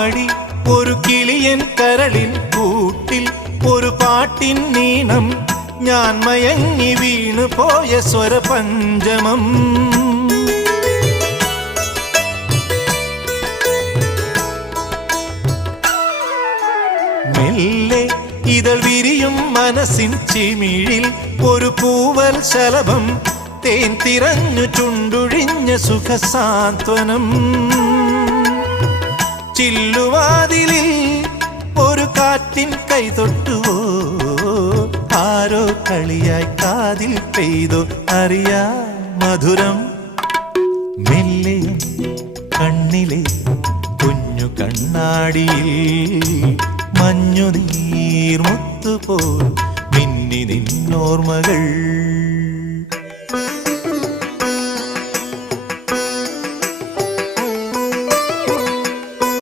പാടി ഒരു കിളിയൻ കരളിൻ കൂട്ടിൽ ഒരു പാട്ടിൻ നീണം ഞാൻ മയങ്ങി വീണു പോയ സ്വരപഞ്ചമം മെല്ലെ ഇതൾ വിരിയും മനസ്സിൻ ചിമിഴിൽ ഒരു പൂവൽ ശലഭം തേൻ തിരഞ്ഞു ചുണ്ടൊഴിഞ്ഞ സുഖസാന്ത്വനം ചില്ലുവാതിലിൽ ഒരു കാറ്റിൻ കൈതൊട്ടുവോ ആരോ കളിയായി കാതിൽ പെയ്തോ അറിയാ മധുരം മെല്ലെ കണ്ണിലെ കുഞ്ഞു കണ്ണാടിയിൽ മഞ്ഞു നീർമുത്തുപോൽ മിന്നി നിന്നോർമകൾ